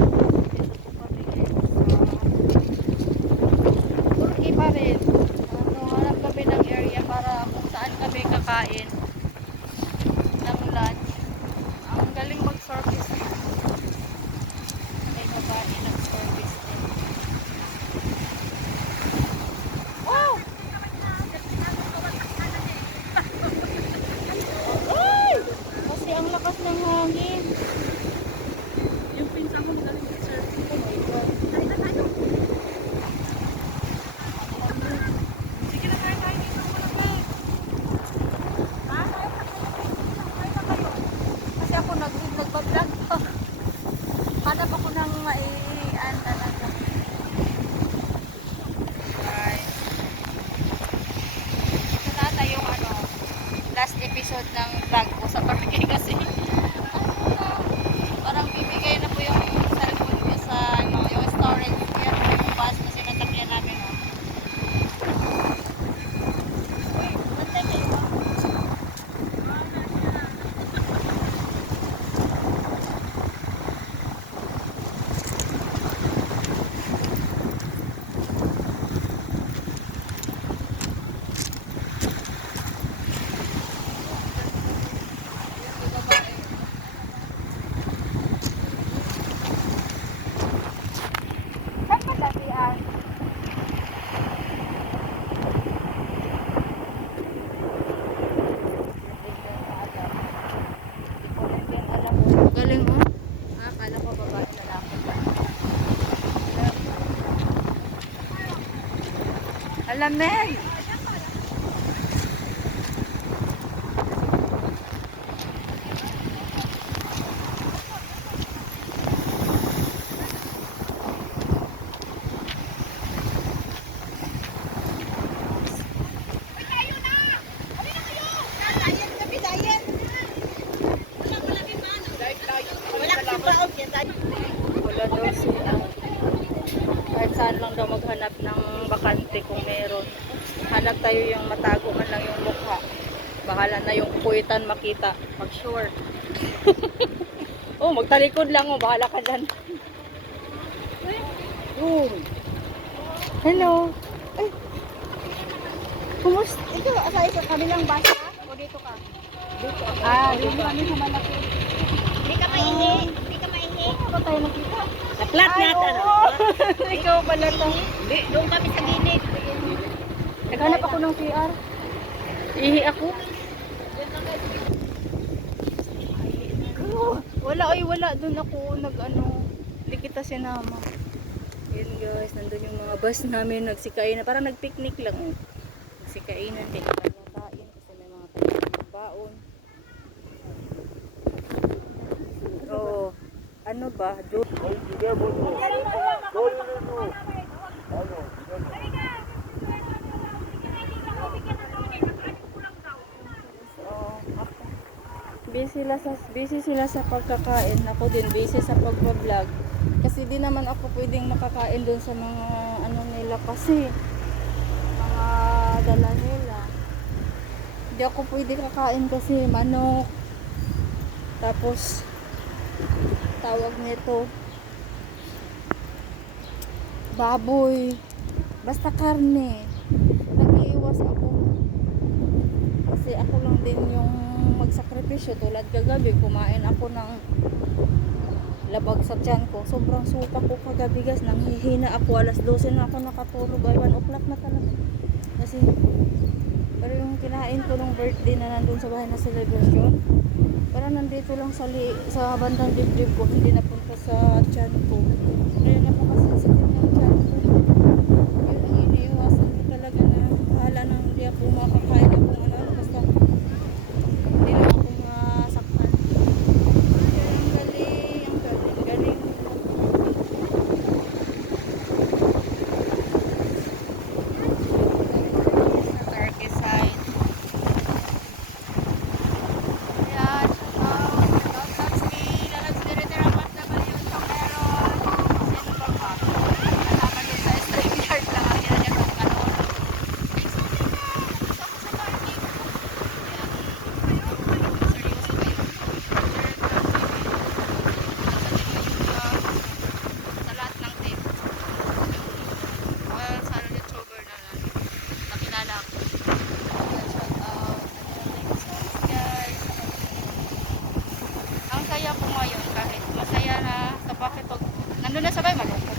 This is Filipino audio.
Dito po kami ngayon sa Turkey pa rin. Ano, hanap kami ng area para kung saan kami kakain ng lunch. Ang galing mag-service. May babae nag-service din. Wow! Ay! Kasi ang lakas ng hangin. Yung pinsan ko magaling mag-service. Oh my God. Sige na tayo dito mo lang eh. Kasi ako nagbablog pa. Hanap ako ng maian talaga. Right. Ito na ata yung ano, last episode ng vlog ko sa Turkey kasi parang bibigay na po yung cellphone ko sa ano, yung storage kaya yung bus kasi nasakyan namin. Oh. Bantay kayo. Saan ba dati ah? Galing mo? Akala ko babae na lang. Alamig! Wala daw siya. Kahit saan lang daw maghanap ng bakante kung meron. Hanap tayo yung matago man lang yung mukha. Bahala na yung kuwitan makita. Mag-sure. Oh, magtalikod lang oh. Bahala ka dyan. Oh. Hello. Ay. Kumusta? Ito, sa kabilang basa? O dito ka? Dito. Dito kami sa malaki. Hindi ka maihi. Hindi ka maihi. Ano tayo nakita? Sa flat Ay, natin. oo. Ikaw pala to. Hindi, doon kami sa gilid. Naghanap ako ng CR. Ihi ako. Wala ay wala doon ako nag-ano. Hindi kita sinama. Yun guys, nandun yung mga bus namin nagsikain na parang nagpicnic lang. Nagsikainan din kain kasi may mga tayo baon. Oh, ano ba? Busy sila sa pagkakain. Ako din busy sa pagba-vlog. Kasi di naman ako pwedeng makakain doon sa mga ano nila kasi mga dala nila. Hindi ako pwede kakain kasi manok. Tapos tawag nito baboy. Basta karne. Nag-iiwas ako. Kasi ako lang din yung magsakripisyo tulad kagabi kumain ako ng labag sa tiyan ko. Sobrang suka ko kagabi guys. Nanghihina ako. Alas 12 na ako nakatulog. Ay 1 o'clock na talaga. Kasi pero yung kinain ko nung birthday na nandun sa bahay na celebration. Parang nandito lang sa bandang dibdib ko. Hindi napunta sa tiyan ko. Kaya napakasensitive ng tiyan ko. Yun ang iniiwasan ko talaga na bahala na hindi ako makakain ng kung ano. Basta hindi lang ako masaktan. Ang galing. Sa Turkey side. Ayan, shoutout. Shoutout sa Lalabs Direct Ramat na Nandun na sabay, Malo.